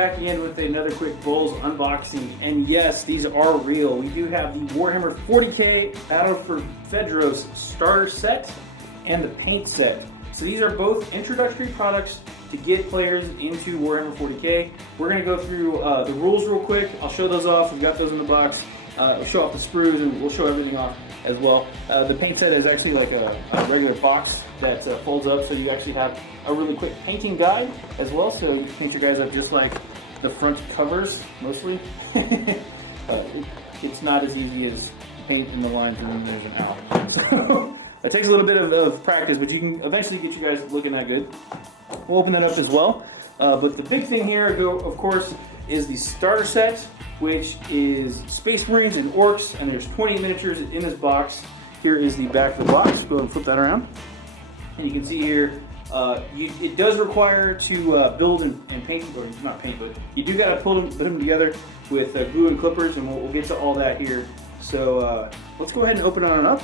back again with another quick BoLS unboxing, and yes, these are real. We do have the Warhammer 40k Battle for Vedros starter set and the paint set. So these are both introductory products to get players into Warhammer 40k. We're going to go through the rules real quick. I'll show those off. We've got those in the box. We'll show off the sprues and we'll show everything off as well. The paint set is actually like a regular box that folds up, so you actually have a really quick painting guide as well, so you can paint your guys up just like the front covers, mostly. It's not as easy as painting the lines and then there's an out. So that takes a little bit of practice, but you can eventually get you guys looking that good. We'll open that up as well. But the big thing here, of course, is the starter set, which is Space Marines and Orcs, and there's 20 miniatures in this box. Here is the back of the box. Go ahead and flip that around. And you can see here, it does require to build and paint, or not paint, but you do got to put them together with glue and clippers, and we'll get to all that here. So let's go ahead and open on it up.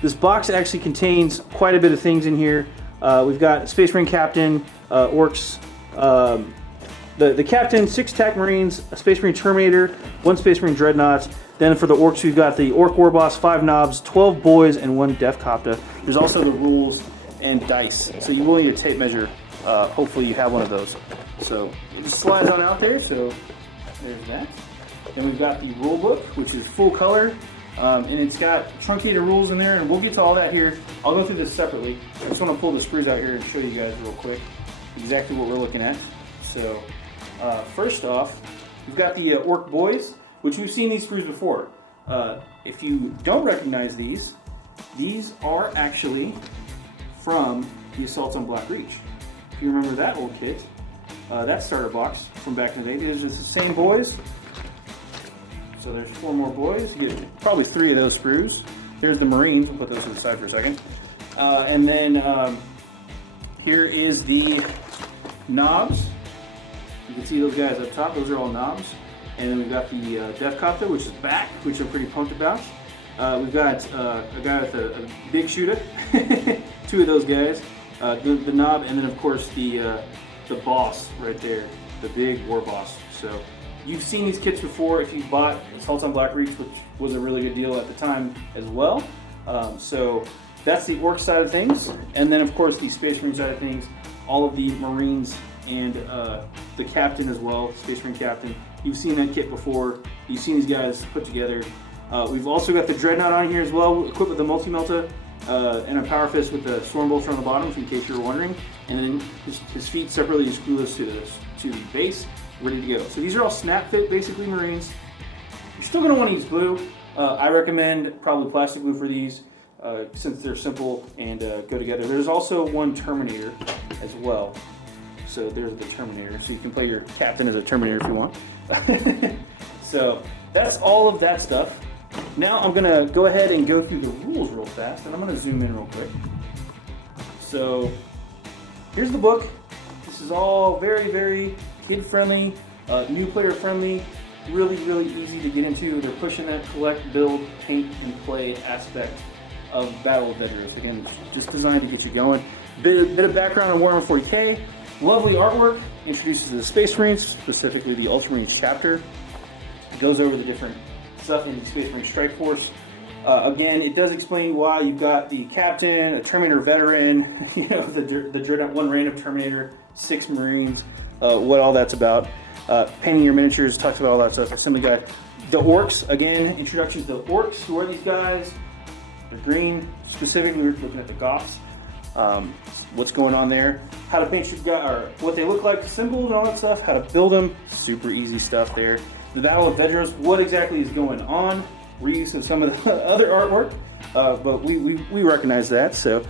This box actually contains quite a bit of things in here. We've got Space Marine Captain, Orcs, the Captain, 6 TAC Marines, a Space Marine Terminator, 1 Space Marine Dreadnought. Then for the Orcs, we've got the Orc Warboss, 5 Knobs, 12 Boys, and 1 Def Copta. There's also the rules and dice. So you will need a tape measure. Hopefully you have one of those. So it just slides on out there. So there's that. Then we've got the rule book, which is full color. And it's got truncated rules in there, and we'll get to all that here. I'll go through this separately. I just want to pull the screws out here and show you guys real quick exactly what we're looking at. So first off, we've got the Orc Boys, which we've seen these screws before. If you don't recognize these are actually from the Assaults on Black Reach. If you remember that old kit, that starter box from back in the day, these are the same boys. So there's 4 more boys. You get probably 3 of those sprues. There's the Marines. We'll put those to the side for a second. And then here is the knobs. You can see those guys up top. Those are all knobs. And then we've got the Def Copta, which is back, which I'm pretty pumped about. We've got a guy with a big shooter. 2 of those guys. The knob, and then of course the boss right there, the big war boss. So you've seen these kits before if you bought Assaults on Black Reach, which was a really good deal at the time as well. So that's the Orc side of things. And then of course the Space Marine side of things, all of the Marines and the Captain as well, Space Marine Captain. You've seen that kit before. You've seen these guys put together. We've also got the Dreadnought on here as well, equipped with a multi-melta and a Power Fist with the Storm Bolter on the bottom, in case you were wondering. And then his feet separately just glueless to the base, ready to go. So these are all snap fit, basically Marines. You're still going to want to use glue. I recommend probably plastic glue for these, since they're simple and go together. There's also 1 Terminator as well. So there's the Terminator. So you can play your Captain as a Terminator if you want. So that's all of that stuff. Now I'm going to go ahead and go through the rules real fast, and I'm going to zoom in real quick. So here's the book. This is all very, very kid-friendly, new player-friendly, really, really easy to get into. They're pushing that collect, build, paint, and play aspect of Battle of Vedros. Again, just designed to get you going. Bit of background on Warhammer 40k. Lovely artwork. Introduces the Space Marines, specifically the Ultramarines chapter. It goes over the different stuff in the Space Marine Strike Force. Again, it does explain why you've got the Captain, a Terminator veteran, you know, the Dreadnought, 1 random Terminator, 6 Marines, what all that's about. Painting your miniatures, talks about all that stuff. Assembly guide. The Orcs, again, introduction to the Orcs. Who are these guys? They're green. Specifically, we're looking at the Goths. What's going on there? How to paint your guy, or what they look like, symbols and all that stuff. How to build them. Super easy stuff there. The Battle of Vedros, what exactly is going on? Reuse of some of the other artwork, but we recognize that. So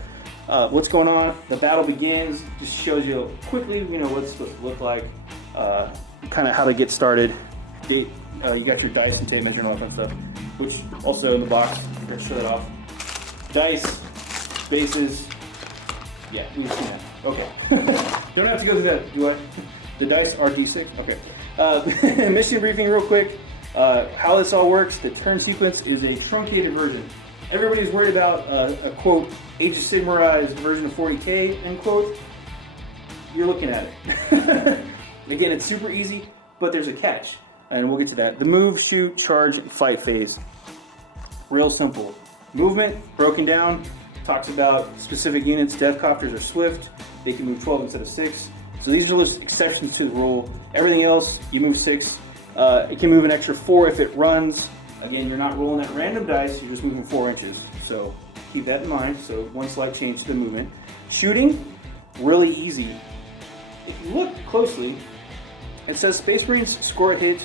what's going on? The battle begins. Just shows you quickly, you know, what it's supposed to look like, kind of how to get started. You got your dice and tape measure and all that kind of stuff, which also in the box. Let's show that off. Dice, bases. Yeah, we've seen that. Okay. Don't have to go through that, do I? The dice are D6. Okay. Mission briefing real quick. How this all works, the turn sequence is a truncated version. Everybody's worried about a quote, Age of Sigmarized version of 40k, end quote. You're looking at it. Again, it's super easy, but there's a catch, and we'll get to that. The move, shoot, charge, fight phase. Real simple. Movement, broken down, talks about specific units. Death Copters are swift. They can move 12 instead of 6. So these are just exceptions to the rule. Everything else, you move 6. It can move an extra 4 if it runs. Again, you're not rolling that random dice, you're just moving 4 inches. So keep that in mind. So one slight change to the movement. Shooting, really easy. If you look closely, it says Space Marines score a hit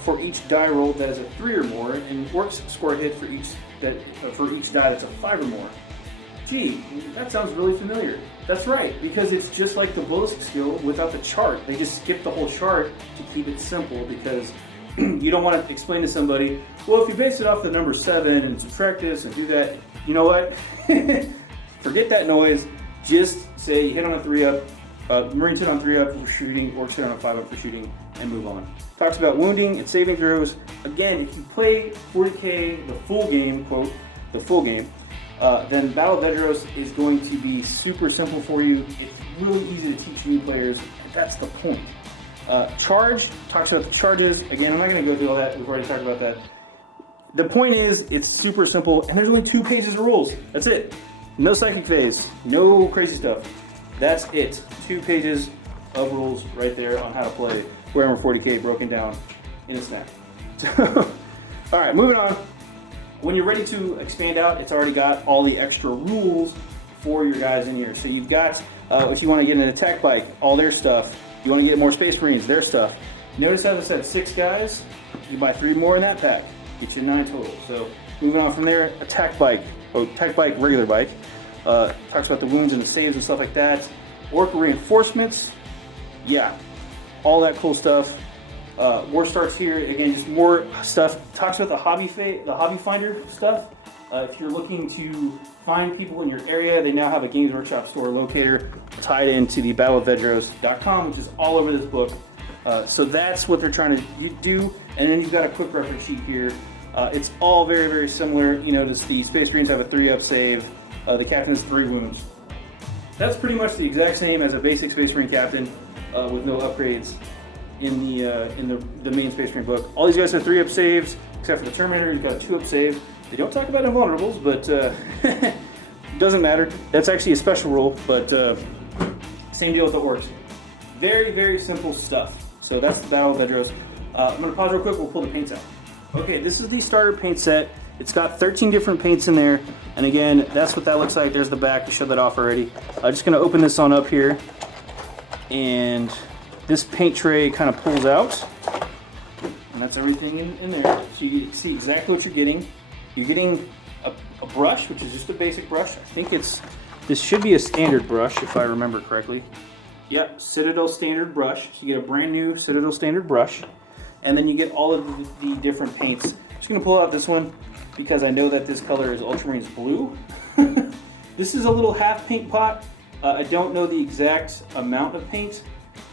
for each die roll that is a 3 or more, and Orcs score a hit for each die that's a 5 or more. Gee, that sounds really familiar. That's right, because it's just like the BoLS skill without the chart. They just skip the whole chart to keep it simple, because you don't want to explain to somebody, well, if you base it off the number 7 and subtract this and do that, you know what? Forget that noise. Just say you hit on a 3-up, Marines hit on 3-up for shooting, Orcs hit on a 5-up for shooting, and move on. Talks about wounding and saving throws. Again, if you play 40K the full game, quote, the full game, then Battle of Vedros is going to be super simple for you. It's really easy to teach new players, and that's the point. Charge, talks about the charges. Again, I'm not going to go through all that. We've already talked about that. The point is, it's super simple, and there's only 2 pages of rules. That's it. No psychic phase, no crazy stuff. That's it. 2 pages of rules right there on how to play Warhammer 40K broken down in a snap. All right, moving on. When you're ready to expand out, it's already got all the extra rules for your guys in here. So you've got, if you want to get an attack bike, all their stuff. You want to get more Space Marines, their stuff. Notice how I said 6 guys, you buy 3 more in that pack. Get you 9 total. So moving on from there, attack bike, regular bike. Talks about the wounds and the saves and stuff like that. Orc reinforcements, yeah, all that cool stuff. War starts here, again, just more stuff. Talks about the hobby finder stuff. If you're looking to find people in your area, they now have a Games Workshop store locator tied into the battleofvedros.com, which is all over this book. So that's what they're trying to do. And then you've got a quick reference sheet here. It's all very, very similar. You notice the Space Marines have a 3-up save. The captain has 3 wounds. That's pretty much the exact same as a basic Space Marine captain with no upgrades in the main Space Marine book. All these guys have 3-up saves, except for the Terminator. He's got a 2-up save. They don't talk about invulnerables, but doesn't matter. That's actually a special rule, but same deal with the Orcs. Very, very simple stuff. So that's the Battle of Vedros. I'm going to pause real quick. We'll pull the paints out. Okay, this is the starter paint set. It's got 13 different paints in there, and again, that's what that looks like. There's the back. We showed that off already. I'm just going to open this on up here, and this paint tray kind of pulls out, and that's everything in there. So you can see exactly what you're getting. You're getting a brush, which is just a basic brush. I think this should be a standard brush, if I remember correctly. Yep, Citadel standard brush. So you get a brand new Citadel standard brush, and then you get all of the different paints. I'm just going to pull out this one because I know that this color is Ultramarines blue. This is a little half paint pot. I don't know the exact amount of paint.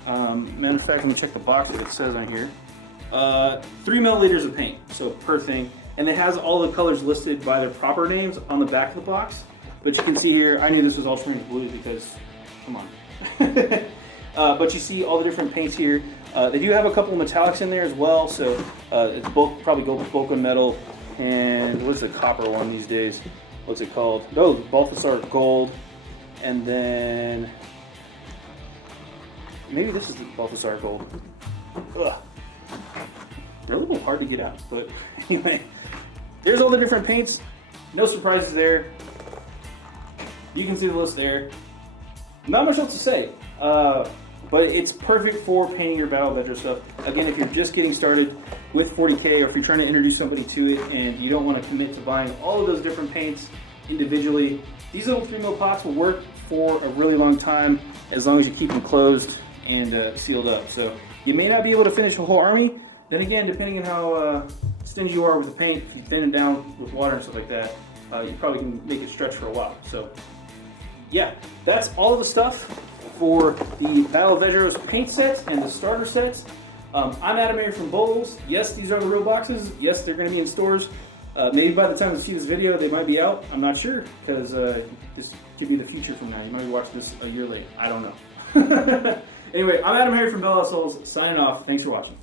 Matter of fact, let me check the box that it says on here. 3 milliliters of paint, so per thing. And it has all the colors listed by their proper names on the back of the box. But you can see here, I knew this was Ultramarines blue because, come on. But you see all the different paints here. They do have a couple of metallics in there as well, so it's probably bulk metal. And what's the copper one these days? What's it called? Oh, Balthasar gold. And then maybe this is the Balthasar gold. Ugh. They're a little hard to get out, but anyway. There's all the different paints. No surprises there. You can see the list there. Not much else to say, but it's perfect for painting your Battle of Vedros stuff. Again, if you're just getting started with 40K, or if you're trying to introduce somebody to it and you don't want to commit to buying all of those different paints individually, these little 3 mil pots will work for a really long time as long as you keep them closed and sealed up. So you may not be able to finish a whole army. Then again, depending on how stingy you are with the paint, if you thin it down with water and stuff like that, you probably can make it stretch for a while. So yeah, that's all of the stuff for the Battle of Vedros paint sets and the starter sets. I'm AdamHarry from BoLS. Yes, these are the real boxes. Yes, they're going to be in stores. Maybe by the time you see this video, they might be out. I'm not sure, because this could be the future from now. You might be watching this a year late. I don't know. Anyway, I'm AdamHarry from BoLS signing off. Thanks for watching.